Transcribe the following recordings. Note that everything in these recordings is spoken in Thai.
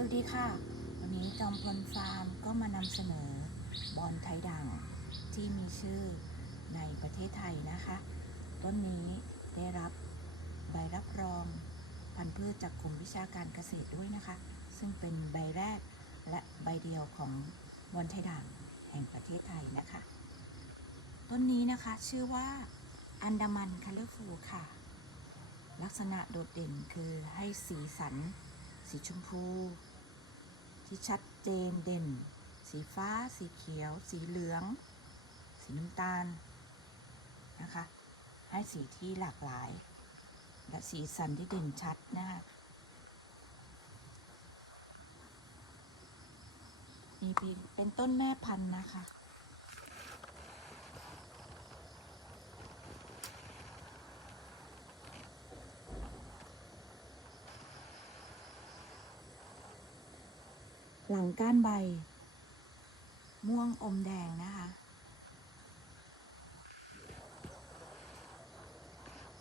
สวัสดีค่ะ วันนี้จอมพลฟาร์มก็มานำเสนอบอนไทยด่างที่มีชื่อในประเทศไทยนะคะ ต้นนี้ได้รับใบรับรองพันธุ์พืชจากกรมวิชาการเกษตรด้วยนะคะ ซึ่งเป็นใบแรกและใบเดียวของบอนไทยด่างแห่งประเทศไทยนะคะ ต้นนี้นะคะชื่อว่าอันดามันคัลเลอร์ฟูค่ะ ลักษณะโดดเด่นคือให้สีสันสีชมพู ที่ชัดเจนเด่น สีฟ้า สีเขียว สีเหลือง สีน้ำตาลนะคะ ให้สีที่หลากหลาย และสีสันที่เด่นชัดนะคะนี่เป็นเป็นต้นแม่พันธุ์นะคะ หลังก้านใบ ม่วงอมแดงนะคะ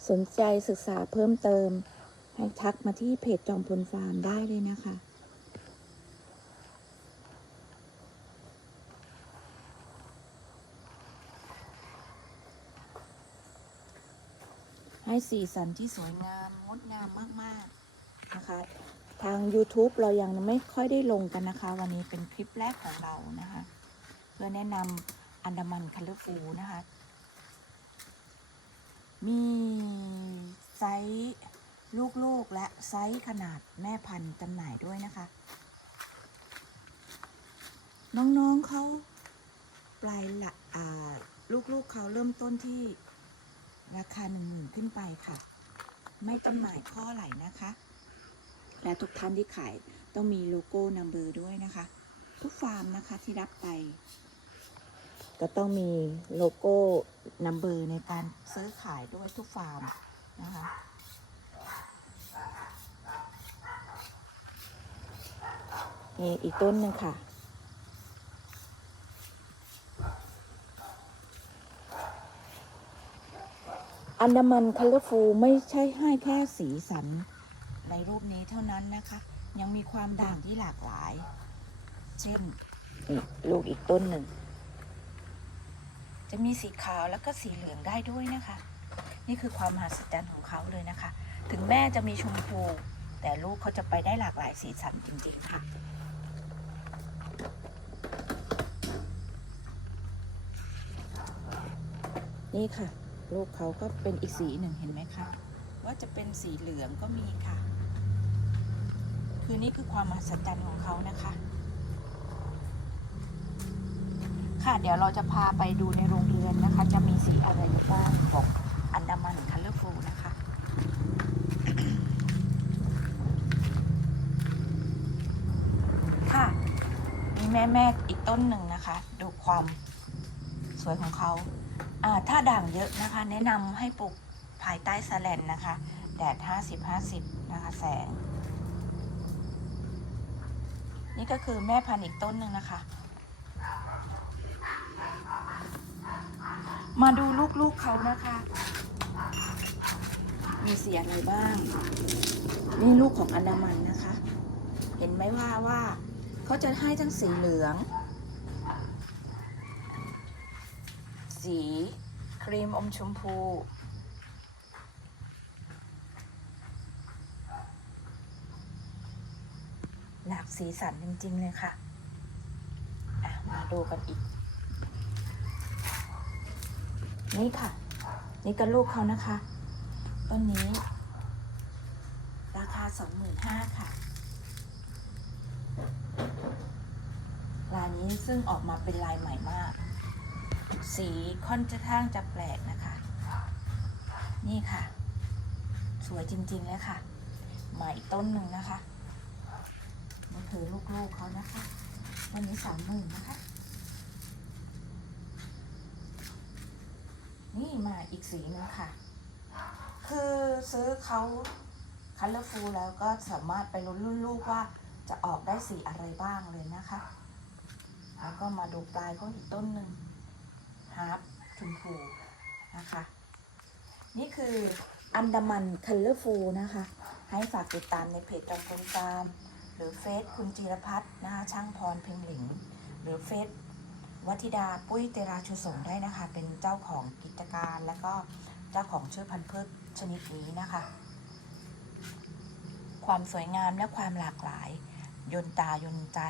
สนใจศึกษาเพิ่มเติม ให้ทักมาที่เพจจอมพลฟาร์มได้เลยนะคะให้สีสันที่สวยงาม งดงามมาก ๆ นะคะ ทาง YouTube เรายังไม่ค่อยได้ลงกันนะคะ วันนี้เป็นคลิปแรกของเรานะคะ เพื่อแนะนำอันดามันคัลเลอร์ฟูนะคะ มีไซส์ลูกๆและไซส์ขนาดแม่พันธุ์จำหน่ายด้วยนะคะ น้องๆเขาปลายละลูกๆเขาเริ่มต้นที่ราคาหนึ่งหมื่นขึ้นไปค่ะ ไม่จำหน่ายข้อไหลนะคะ และทุกท่านที่ขายต้องมีโลโก้นัมเบอร์ด้วยนะคะ ทุกฟาร์มนะคะที่รับไป ก็ต้องมีโลโก้นัมเบอร์ในการซื้อขายด้วยทุกฟาร์มนะคะนี่อีกต้นหนึ่งค่ะ อันดามันคัลเลอร์ฟูไม่ใช่ให้แค่สีสัน ในรูปนี้เท่านั้นนะคะ ยังมีความด่างที่หลากหลาย เช่นนี่ลูกอีกต้นหนึ่ง จะมีสีขาวแล้วก็สีเหลืองได้ด้วยนะคะ นี่คือความมหัศจรรย์ของเขาเลยนะคะ ถึงแม่จะมีชมพู แต่ลูกเขาจะไปได้หลากหลายสีสันจริงๆค่ะนี่ค่ะ ลูกเขาก็เป็นอีกสีหนึ่งเห็นไหมคะ ว่าจะเป็นสีเหลืองก็มีค่ะ คือนี่คือความมหัศจรรย์ของเขานะคะ ค่ะเดี๋ยวเราจะพาไปดูในโรงเรือนนะคะ จะมีสีอะไรบ้างของอันดามันคัลเลอร์ฟูนะคะค่ะมีแม่แม่อีกต้นหนึ่งนะคะ ดูความสวยของเขาอ่าถ้าด่างเยอะนะคะ แนะนำให้ปลูกภายใต้สแลนนะคะ แดด 50-50 นะคะ แสง นี่ก็คือแม่พันธุ์อีกต้นหนึ่งนะคะ มาดูลูกๆเขานะคะ มีสีอะไรบ้าง นี่ลูกของอันดามันนะคะ เห็นไหมว่าว่าเขาจะให้ทั้งสีเหลือง สีครีมอมชมพู หลากสีสันจริง ๆ เลยค่ะะมาดูกันอีก นี่ค่ะ นี่ก็ลูกเขานะคะ ต้นนี้ ราคา 25,000 ค่ะ ลายนี้ซึ่งออกมาเป็นลายใหม่มาก สีค่อนข้างจะแปลกนะคะ นี่ค่ะ สวยจริง ๆ เลยค่ะมาอีกต้นหนึ่งนะคะ นี่คือลูกๆเขานะคะ วันนี้สามหมื่นนะคะ นี่มาอีกสีหนึงค่ะ คือซื้อเขาคัลเลอร์ฟูลแล้วก็สามารถไปลุ้นรุ่นลูกว่าจะออกได้สีอะไรบ้างเลยนะคะ แล้วก็มาดูปลายก็อีกต้นหนึ่งฮาร์ปชมพูนะคะ นี่คืออันดามันคัลเลอร์ฟูลนะคะ ให้ฝากติดตามในเพจจอมพลฟาม หรือเฟซคุณจีรพัฒน์นะคะช่างพรเพ็งหลิง หรือเฟซวัธิดาปุ้ยเตราชูสงได้นะคะ เป็นเจ้าของกิจการและก็เจ้าของชื่อพันธุ์พืชชนิดนี้นะคะ ความสวยงามและความหลากหลาย ยนตายนใจ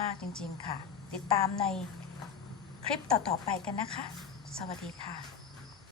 มาก ๆ จริง ๆ ค่ะ ติดตามในคลิปต่อ ๆ ไปกันนะคะ สวัสดีค่ะ